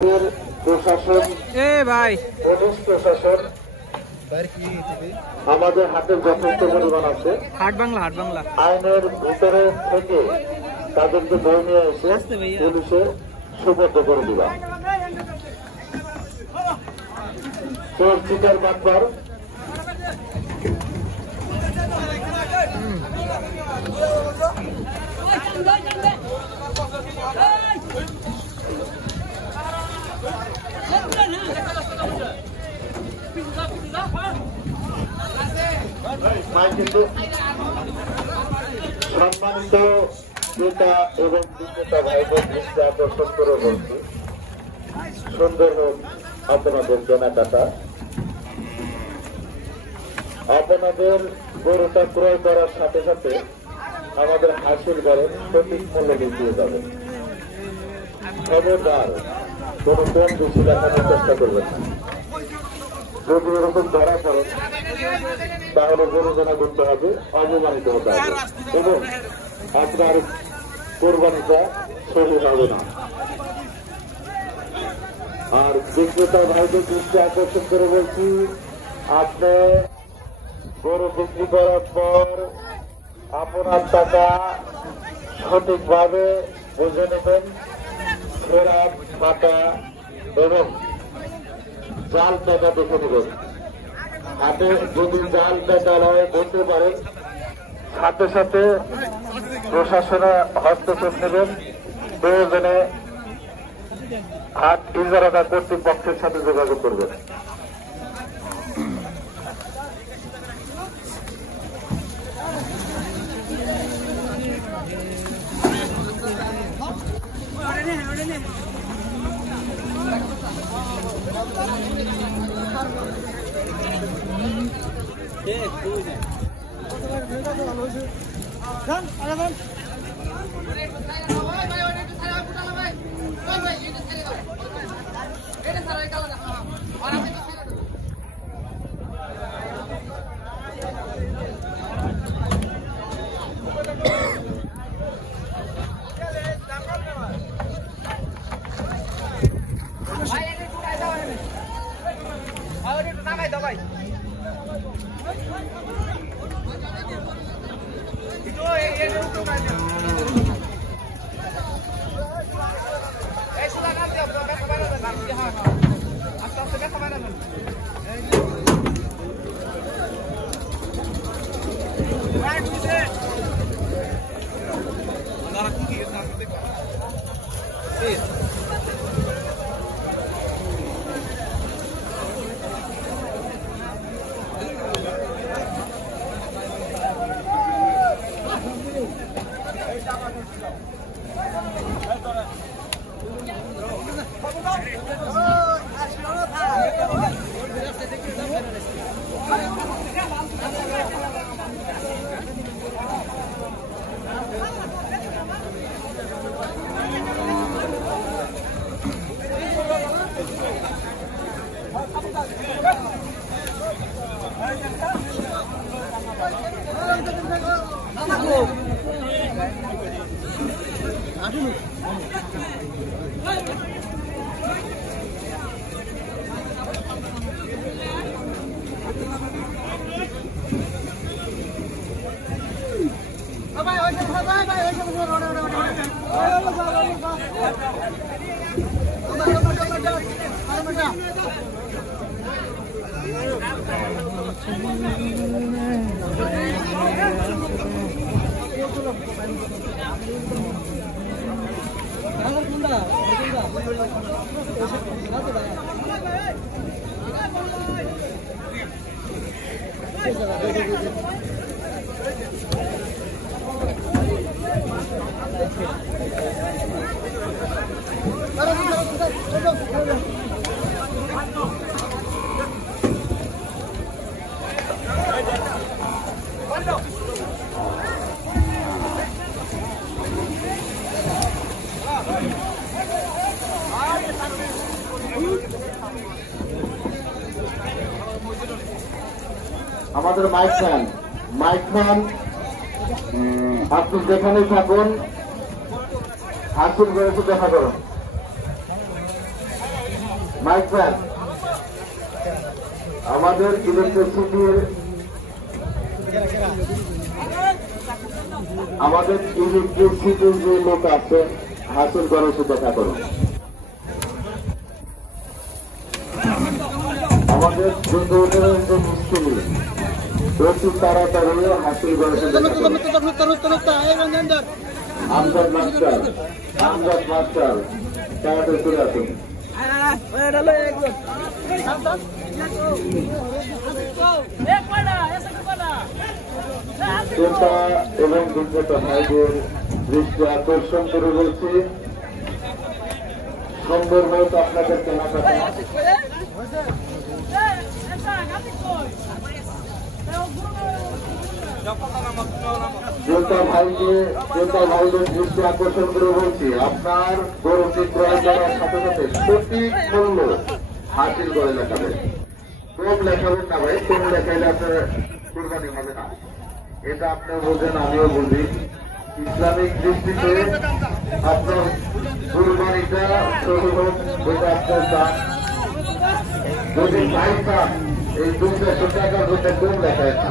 প্রশাসন পুলিশ প্রশাসন আমাদের হাতে যথেষ্ট পরিমাণ আছে। আইনের ভিতরে থেকে তাদেরকে বই নিয়ে এসে পুলিশে সুপর্দ করে দিবা। চোর চিটার বাটপার কিন্তু সম্মানিত ক্রেতা এবং বিক্রেতা ভাইদের দৃষ্টি আকর্ষণ করে বলছি, সুন্দর হোক আপনাদের কেনাকাটা। আপনাদের গরুটা ক্রয় করার সাথে সাথে আমাদের হাসির ঘরের সঠিক মূল্য দিয়ে যাবে। খবরদার কোনো কম বেশি দেখানোর চেষ্টা করবেন না। যদি এরকম ধরা পড়ে তাহলে গরুজনা করতে হবে, অপমানিত হতে হবে এবং আপনার কোরবানিটা সহি হবে না। আর বিক্রেতা ভাইদের দৃষ্টি আকর্ষণ করে বলছি, আপনি গরু বিক্রি করার পর আপনার টাকা সঠিকভাবে বুঝে নেবেন। ফেরাত টাকা এবং জাল টাকা দেখে নেবেন। হাতে যদি জাল টাকা হয় বলতে পারেন, সাথে সাথে প্রশাসনে হস্তক্ষেপ নেবেন। প্রয়োজনে হাট ইজারাদার কর্তৃপক্ষের সাথে যোগাযোগ করবেন। আমাদের মাইকম্যান আপনি যেখানে থাকুন হাসিল করে দেখা করুন। মাইক্রোফোন আমাদের ইলেকট্রিসিটির যে লোক আছে হাসিল করে সে দেখা করুন। আমাদের যে মিস্ত্রি প্রচুর তাড়াতাড়ি হাসিল করে সে দেখা করুন। আমজাদ মাস্টার তাড়াতাড়ি চলে আসুন। ক্রেতা এবং বিক্রেতা ভাইদের দৃষ্টি আকর্ষণ করে বলছি, সুন্দর হয়তো আপনাদের কেনাকাটা ক্রেতা ভাইদের দৃষ্টি আকর্ষণ করে বলছি, আপনার গরুটি ক্রয় করার সাথে সাথে সঠিক মূল্য হাসিল করে লেখাবেন। কম লেখাবেন না ভাই, কম লেখাইলে আপনার কুরবানি হবে না। এটা আপনি বোঝেন, আমিও বুঝি। ইসলামিক দৃষ্টিতে আপনার কুরবানিটা শুরু হোক, যেটা আপনার চান। যদি ভাই চান এই 200 টাকার মধ্যে কম লেখায় না।